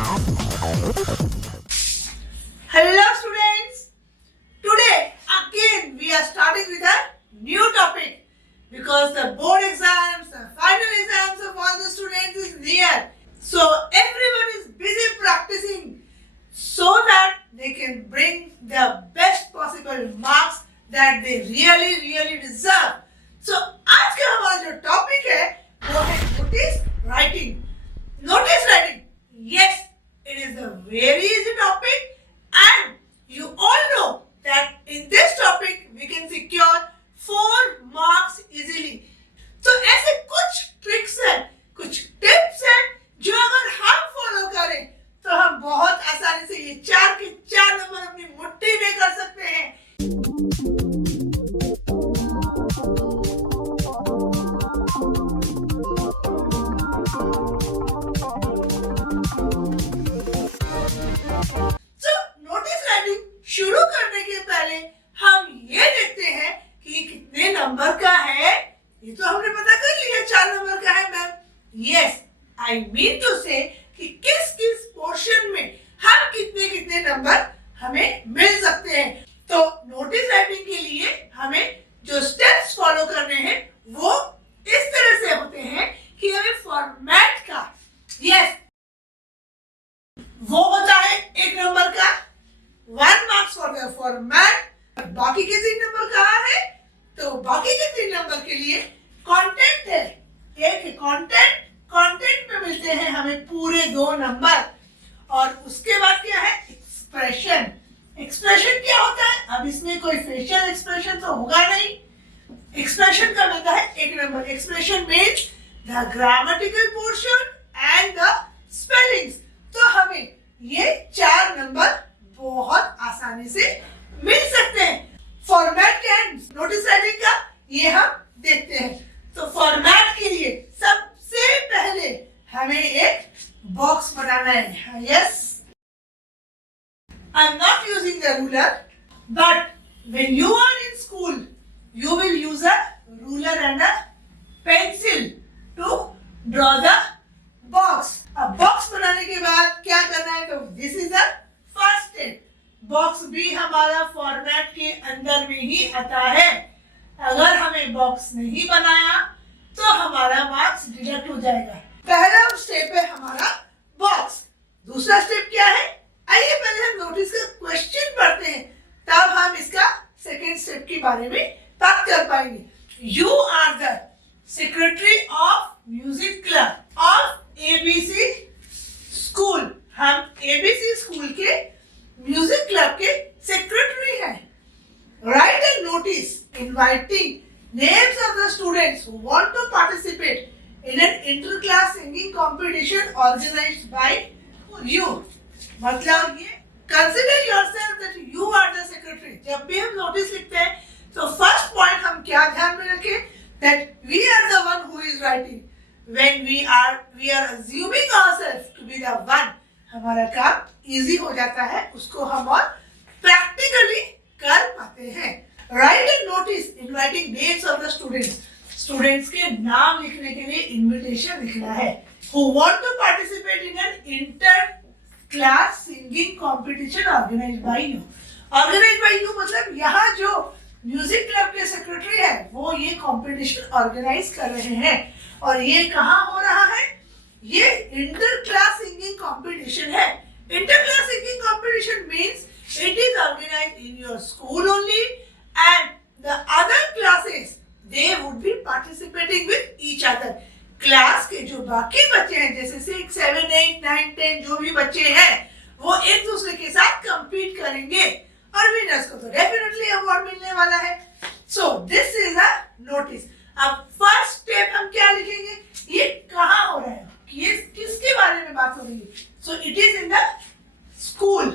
Hello students. Today again we are starting with a new topic because the board exams, the final exams of all the students is near. So everyone is busy practicing so that they can bring the best possible marks that they really deserve. So आज का हमारा जो topic है वो है notice writing. Notice writing. Yes, it is a very easy topic and you all know that in this topic we can secure 4 marks easily. तो ऐसे कुछ ट्रिक्स हैं, कुछ टिप्स हैं जो अगर हम फॉलो करें तो हम बहुत आसानी से ये 4 के 4 नंबर अपनी मुट्ठी में कर सकते हैं. शुरू करने के पहले हम ये देखते हैं कि कितने नंबर का है. ये तो हमने पता कर लिया 4 नंबर का है ma'am. Yes, I mean to say कि किस किस पोर्शन में हम कितने नंबर हमें मिल सकते हैं. तो नोटिस राइटिंग के लिए हमें जो स्टेप्स फॉलो करने हैं वो इस तरह से होते हैं कि हमें फॉर्मेट का वो होता है 1 नंबर का 1 marks for the format. बाकी के 3 नंबर कहाँ है? तो बाकी के 3 नंबर के लिए कंटेंट है. एक कंटेंट में मिलते हैं हमें पूरे 2 नंबर. और उसके बाद क्या है? एक्सप्रेशन क्या होता है? अब इसमें कोई फेशियल एक्सप्रेशन तो होगा नहीं. एक्सप्रेशन का मिलता है 1 number. Expression means the grammatical portion and the spellings. तो हमें ये 4 नंबर बहुत आसानी से मिल सकते हैं. फॉर्मेट क्या है नोटिस राइटिंग का ये हम देखते हैं. तो फॉर्मेट के लिए सबसे पहले हमें एक बॉक्स बनाना है. Yes, I am not using the ruler but when you are in school you will use a ruler and a pencil to draw the box. अब बॉक्स बनाने के बाद क्या करना है? तो this is the first step. Box भी हमारा फॉर्मेट के अंदर में ही आता है. अगर हमें बॉक्स नहीं बनाया तो हमारा मार्क्स डिडक्ट हो जाएगा. पहला स्टेप है हमारा बॉक्स. दूसरा स्टेप क्या है? आइए पहले हम नोटिस का क्वेश्चन पढ़ते हैं, तब हम इसका सेकेंड स्टेप के बारे में बात कर पाएंगे. You are the secretary of music club of ABC school. हम एबीसी स्कूल के म्यूजिक क्लब के सेक्रेटरी हैं. Write a notice inviting names of the students who want to participate in an inter class singing competition organised by you. मतलब ये consider yourself that you are the secretary. जब भी हम notice लिखते हैं तो फर्स्ट पॉइंट हम क्या ध्यान में रखें? That we are the one who is writing. When we are assuming ourselves to be the one, हमारा काम इजी हो जाता है. उसको हम और प्रैक्टिकली कर पाते हैं. Right and notice inviting names of the students. Students के नाम लिखने के लिए इनविटेशन लिखना है. Who want to participate in an inter class singing competition organized by you. Organized by you मतलब यहाँ जो म्यूजिक क्लब के सेक्रेटरी है वो ये कंपटीशन ऑर्गेनाइज कर रहे हैं. और ये कहाँ हो रहा है? ये इंटर क्लास सिंगिंग कंपटीशन है. Inter class singing competition means it is organised in your school only and the other classes they would be participating with each other. Class के जो बाकी बच्चे हैं जैसे 6, 7, 8, 9, 10 जो भी बच्चे हैं वो एक दूसरे के साथ compete करेंगे और विनर्स को तो डेफिनेटली अवार्ड मिलने वाला है. So this is a notice. अब फर्स्ट स्टेप हम क्या लिखेंगे? ये कहाँ हो रहा है? ये किसके बारे में बात हो रही है? So it is in the school.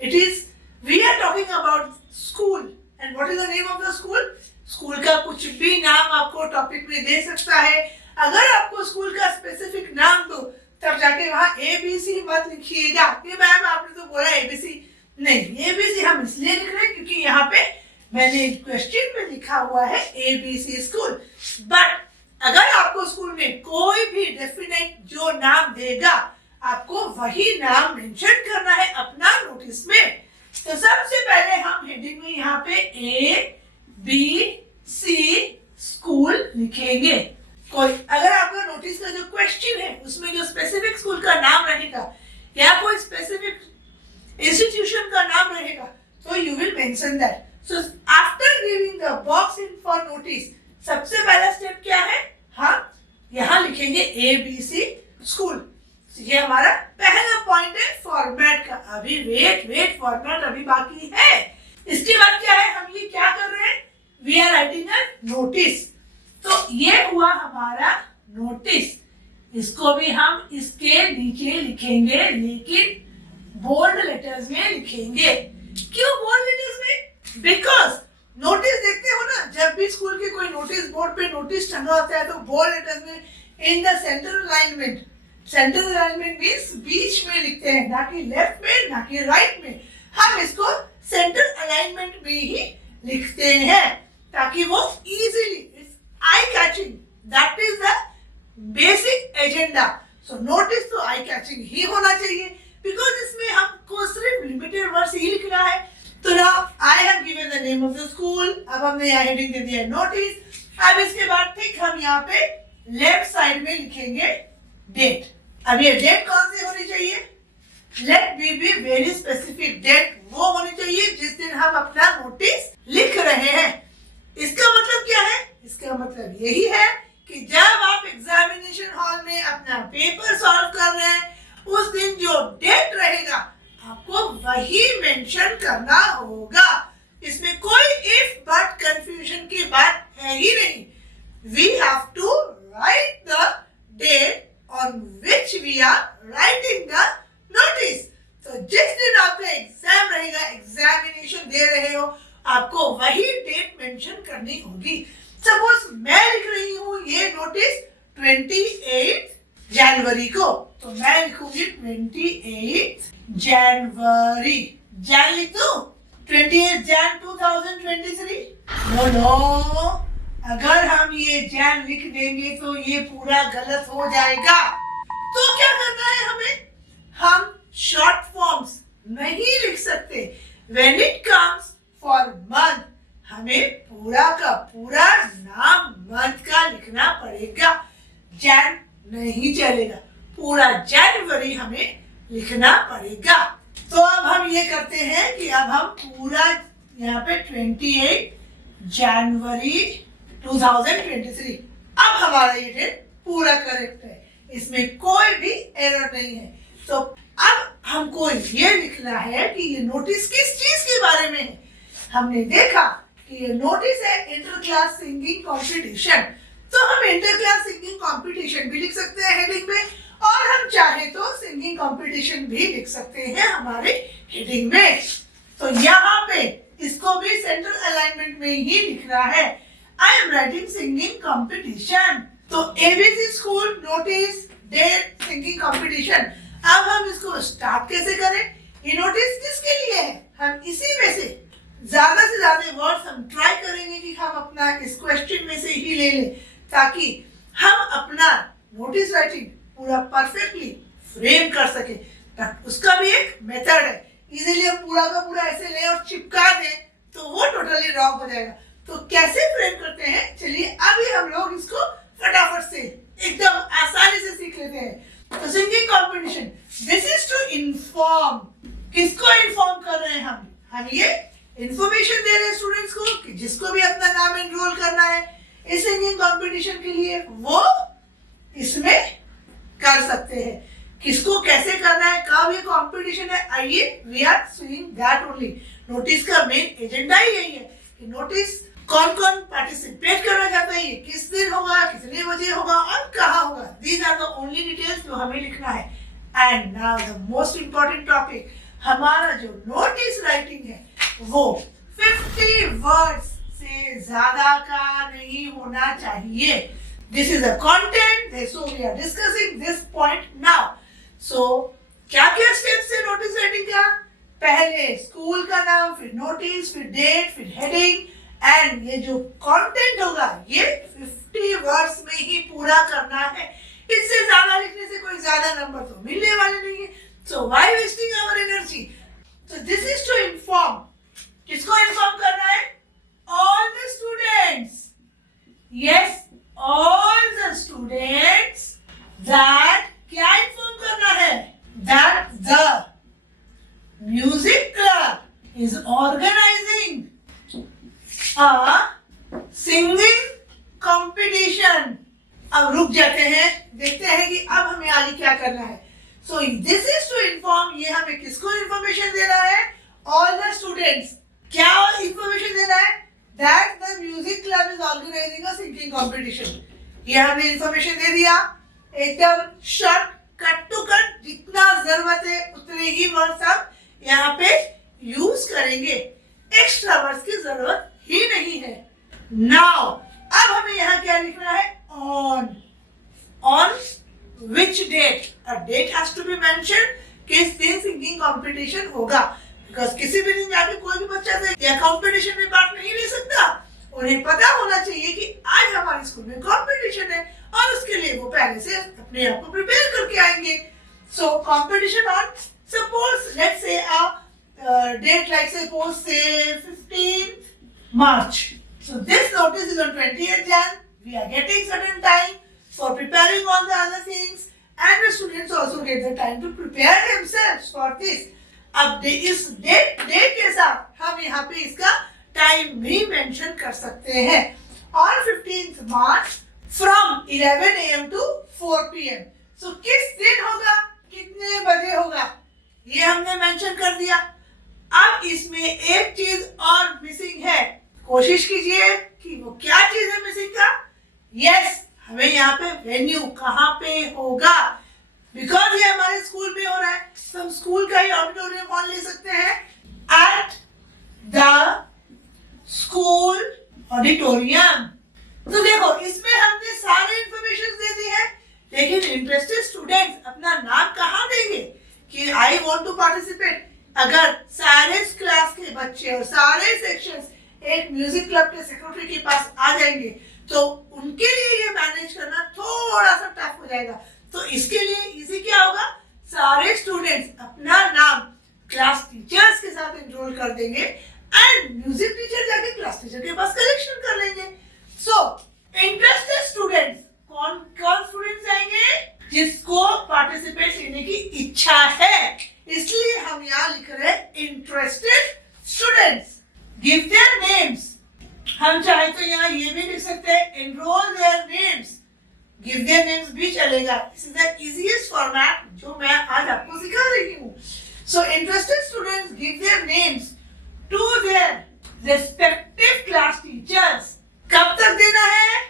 It is we are talking about school. And what is the name of the school? School का कुछ भी नाम आपको टॉपिक में दे सकता है. अगर आपको स्कूल का स्पेसिफिक नाम दो तब जाके वहाँ एबीसी मत लिखिएगा कि मैम आपने तो बोला एबीसी. नहीं, एबीसी हम इसलिए लिख रहे हैं क्योंकि यहाँ पे मैंने क्वेश्चन में लिखा हुआ है एबीसी स्कूल. बट अगर आपको स्कूल में कोई भी डेफिनेट जो नाम देगा आपको वही नाम मेंशन करना है अपना नोटिस में। तो सबसे पहले हम हेडिंग में यहाँ पे ABC स्कूल लिखेंगे। कोई अगर आपका नोटिस का जो क्वेश्चन है उसमें जो स्पेसिफिक स्कूल का नाम रहेगा या कोई स्पेसिफिक इंस्टीट्यूशन का नाम रहेगा तो you will mention that. So after giving the box in for notice, सबसे पहला स्टेप क्या है, हम यहाँ लिखेंगे ABC स्कूल। ये हमारा पहला पॉइंट है फॉर्मेट का। अभी वेट फॉर्मेट अभी बाकी है। इसके बाद क्या है, हम ये क्या कर रहे हैं, we are writing a notice. तो ये हुआ हमारा नोटिस। इसको भी हम इसके नीचे लिखेंगे, लेकिन बोल्ड लेटर्स में लिखेंगे। क्यों बोल्ड लेटर्स में? बिकॉज नोटिस देखते हो ना, जब भी स्कूल के कोई नोटिस बोर्ड पे नोटिस टंगा होता है तो बोल्ड लेटर्स में in the central alignment. Central alignment means बीच में लिखते हैं, ना कि लेफ्ट में ना कि राइट में। हम इसको सेंट्रल अलाइनमेंट में ही लिखते हैं ताकि वो easily eye catching, that is the basic agenda. So notice तो आई कैचिंग ही होना चाहिए, बिकॉज इसमें हमको सिर्फ लिमिटेड वर्ड्स ही लिखना है। तो now I have given the name of the school. अब हमने यहाँ हेडिंग दे दिया नोटिस। अब इसके बाद ठीक हम यहाँ पे लेफ्ट साइड में लिखेंगे डेट। अब ये डेट कौन सी होनी चाहिए, let me be very specific. Date वो होनी चाहिए जिस दिन हम अपना नोटिस लिख रहे हैं। इसका मतलब क्या है, इसका मतलब यही है कि जब आप एग्जामिनेशन हॉल में अपना पेपर सॉल्व कर रहे हैं उस दिन जो डेट रहेगा आपको वही मेंशन करना होगा। इसमें कोई इफ बट कंफ्यूजन की बात है ही नहीं। We have to write the date on which we are writing the notice। तो जिस दिन आपका एग्जाम रहेगा, एग्जामिनेशन दे रहे हो, आपको वही डेट मेंशन करनी होगी। सपोज मैं लिख रही हूँ ये नोटिस 28 जनवरी को, तो मैं लिखूंगी 28 जनवरी। जैन लिख दूं 28 जैन 2023? नो, अगर हम ये जैन लिख देंगे तो ये पूरा गलत हो जाएगा। तो क्या करना है हमें, हम शॉर्ट फॉर्म्स नहीं लिख सकते। When it comes for month, हमें पूरा का पूरा नाम मंथ का लिखना पड़ेगा। जैन नहीं चलेगा, पूरा जनवरी हमें लिखना पड़ेगा। तो अब हम ये करते हैं कि अब हम पूरा यहाँ पे 28 जनवरी 2023, अब हमारा ये डेट पूरा करेक्ट है, इसमें कोई भी एरर नहीं है। तो अब हमको ये लिखना है कि ये नोटिस किस चीज के बारे में है। हमने देखा कि ये नोटिस है इंटर क्लास सिंगिंग कंपटीशन, तो हम इंटर क्लास सिंगिंग कंपटीशन भी लिख सकते हैं हेडिंग में, और हम चाहे तो सिंगिंग कंपटीशन भी लिख सकते हैं हमारे हेडिंग में। तो यहाँ पे इसको भी सेंट्रल अलाइनमेंट में ही लिखना है। I am writing singing competition। तो ABC school notice date singing competition. अब हम इसको स्टार्ट कैसे करें, ये नोटिस किसके लिए है, हम इसी में से ज्यादा वर्ड्स हम ट्राई करेंगे कि हम अपना इस क्वेश्चन में से ही ले लें, ताकि हम अपना नोटिस राइटिंग पूरा परफेक्टली फ्रेम कर सके। उसका भी एक मेथड है, इजीली हम पूरा का पूरा ऐसे ले और चिपका दें तो वो टोटली रॉन्ग हो जाएगा। तो कैसे फ्रेम करते हैं, चलिए अभी हम लोग इसको फटाफट से एकदम आसानी से सीख लेते हैं। तो singing competition, this is to inform. किसको इन्फॉर्म कर रहे हैं हम ये इंफॉर्मेशन दे रहे हैं स्टूडेंट्स को कि जिसको भी अपना नाम एनरोल करना है इस सिंगिंग कंपटीशन के लिए वो इसमें कर सकते हैं। किसको कैसे करना है, कब ये कंपटीशन है, आइए we are seeing that only. नोटिस का मेन एजेंडा ही यही है कि नोटिस कौन कौन पार्टिसिपेट करना चाहता है, ये किस दिन होगा, कितने बजे होगा और कहाँ होगा। These are the only details जो हमें लिखना है। And now the most important topic, हमारा जो नोटिस राइटिंग है वो 50 वर्ड्स से ज्यादा का नहीं होना चाहिए। This is the content, so we are discussing this point now. So क्या क्या स्टेप्स है नोटिस राइटिंग का, पहले स्कूल का नाम, फिर नोटिस, फिर डेट, फिर हेडिंग, एंड ये जो कंटेंट होगा ये 50 वर्ड्स में ही पूरा करना है। इससे ज्यादा लिखने से कोई ज्यादा नंबर तो मिलने वाले So why wasting our energy? So this is to inform. किसको inform करना है? All the students. Yes, all the students. That क्या inform करना है? That the music club is organizing a singing competition. अब रुक जाते हैं, देखते हैं कि अब हमें आगे क्या करना है. So this is to inform. ये हमें किसको information देना है? All the students. क्या information देना है? That the music club is organizing a singing competition. ये हमने information दे दिया. एकदम short, cut to cut, जितना जरूरत है उतने ही वर्ड्स हम यहाँ पे यूज करेंगे. एक्स्ट्रा वर्ड्स की जरूरत ही नहीं है. Now, अब हमें यहाँ क्या लिखना है? On which date? A date has to be mentioned. किस दिन सिंगिंग कंपटीशन होगा? Because किसी भी दिन जाके कोई भी बच्चा या कंपटीशन में पार्ट नहीं ले सकता. उन्हें पता होना चाहिए कि आज हमारे स्कूल में कंपटीशन है और उसके लिए वो पहले से अपने आप को प्रिपेयर करके आएंगे. So competition on, suppose let's say a date like suppose say 15th March. So this notice is on 20th Jan. We are getting certain time for preparing all the other things, and the students also get the time to prepare themselves for this. अब इस date के साथ हम यहाँ पे इसका time भी mention कर सकते हैं. On 15th March from 11 AM to 4 PM. So किस दिन होगा, कितने बजे होगा, ये हमने मेंशन कर दिया. अब इसमें एक चीज और मिसिंग है. कोशिश कीजिए कि वो क्या चीज है मिसिंग का. यस, हमें यहाँ पे वेन्यू कहाँ पे होगा, बिकॉज ये हमारे स्कूल में हो रहा है. हम स्कूल का ही ऑडिटोरियम कौन ले सकते हैं? At the school auditorium. तो देखो इसमें हमने सारे इंफॉर्मेशन दे दी है, लेकिन इंटरेस्टेड स्टूडेंट्स अपना नाम कहाँ देंगे कि आई वांट टू पार्टिसिपेट. अगर सारे क्लास के बच्चे और सारे सेक्शंस एक म्यूजिक क्लब के सेक्रेटरी के पास आ जाएंगे तो उनके लिए ये मैनेज करना थोड़ा सा टफ हो जाएगा. तो इसके लिए इजी क्या होगा, सारे स्टूडेंट्स अपना नाम क्लास टीचर्स के साथ एनरोल कर देंगे एंड म्यूजिक टीचर जाके क्लास टीचर के पास कलेक्शन कर लेंगे. सो इंटरेस्टेड स्टूडेंट्स, कौन कौन स्टूडेंट्स आएंगे? जिसको पार्टिसिपेट करने की इच्छा है. इसलिए हम यहाँ लिख रहे हैं interested students. Give their names. हम चाहे तो यहाँ ये भी लिख सकते हैं enrol their names. Give their names भी चलेगा. This is the easiest format जो मैं आज आपको सिखा रही हूँ. So interested students give their names to their respective class teachers. कब तक देना है?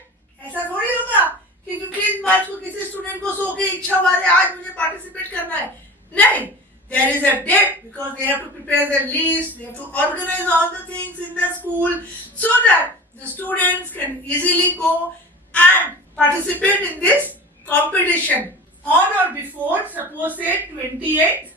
ऐसा थोड़ी होगा कि 15 मार्च को किसी स्टूडेंट को सो के इच्छा हुआ है आज मुझे पार्टिसिपेट करना है. नहीं, there is a date because they have to prepare their list, they have to organize all the things in the school so that the students can easily go and participate in this competition on or before, suppose say 28th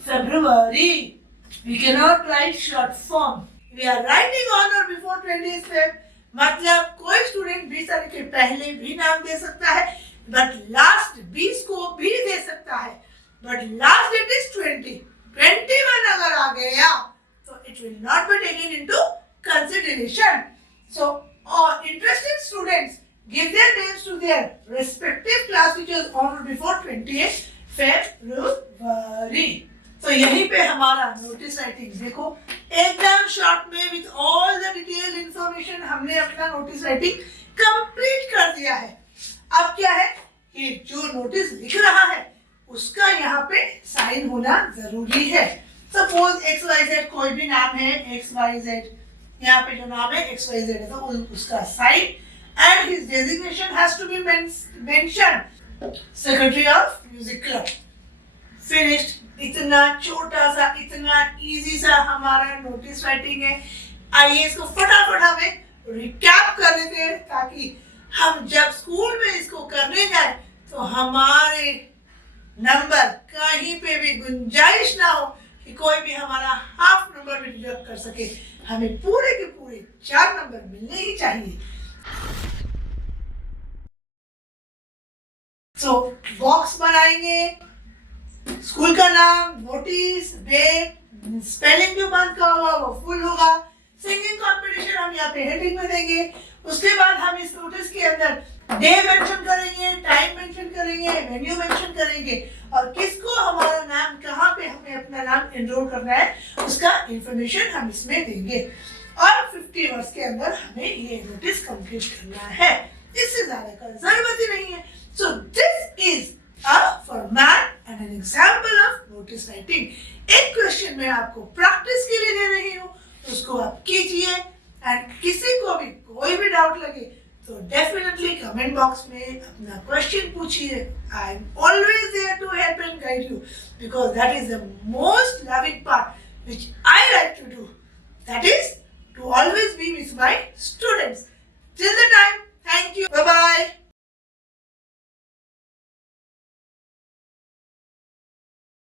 February. We cannot write short form. We are writing on or before 20th Feb. मतलब कोई student 20 तारीख के पहले भी नाम दे सकता है, but last 20 को भी दे सकता है. But last date is 20. 21 अगर आ गया तो it will not be taken into consideration. So interested students give their names to their respective class teachers on or before 28 February. तो यहीं पे हमारा नोटिस राइटिंग देखो एकदम शॉर्ट में with all the detail information हमने अपना नोटिस राइटिंग कंप्लीट कर दिया है. अब क्या है कि जो नोटिस लिख रहा है उसका यहाँ पे साइन होना जरूरी है. सपोज XYZ कोई भी नाम है, XYZ यहाँ पे जो नाम है XYZ है तो उसका sign and his designation has to be mention secretary of music club. Finished. इतना छोटा सा, इतना इजी सा हमारा नोटिस राइटिंग है. आइए इसको फटाफट हमें रिकैप कर लेते हैं ताकि हम जब स्कूल में इसको करने जाए तो हमारे नंबर कहीं पे भी गुंजाइश ना हो कि कोई भी हमारा हाफ नंबर भी डिडक्ट कर सके. हमें पूरे के पूरे 4 नंबर मिलने ही चाहिए. सो बॉक्स बनाएंगे, स्कूल का नाम, नोटिस, डेट, स्पेलिंग जो बंद का होगा वो फुल होगा। सिंगिंग कंपटीशन हम यहाँ पे हेडिंग में देंगे। उसके बाद हम इस नोटिस के अंदर डे मेंशन करेंगे, टाइम मेंशन करेंगे, वेन्यू मेंशन करेंगे और किसको हमारा नाम, कहाँ पे हमें अपना नाम एनरोल करना है उसका इंफॉर्मेशन हम इसमें देंगे और 50 वर्ड्स के अंदर हमें ये नोटिस कंप्लीट करना है। इससे ज्यादा का जरूरत ही नहीं है। So this is a format and an example of notice writing। एक क्वेश्चन मैं आपको प्रैक्टिस के लिए दे रही हूँ, तो उसको आप कीजिए एंड किसी को भी कोई भी डाउट लगे तो डेफिनेटली कमेंट बॉक्स में अपना क्वेश्चन पूछिए। I am always there to help and guide you because that is the most loving part which I like to do, that is to always be with my students. Till the time, thank you. Bye bye.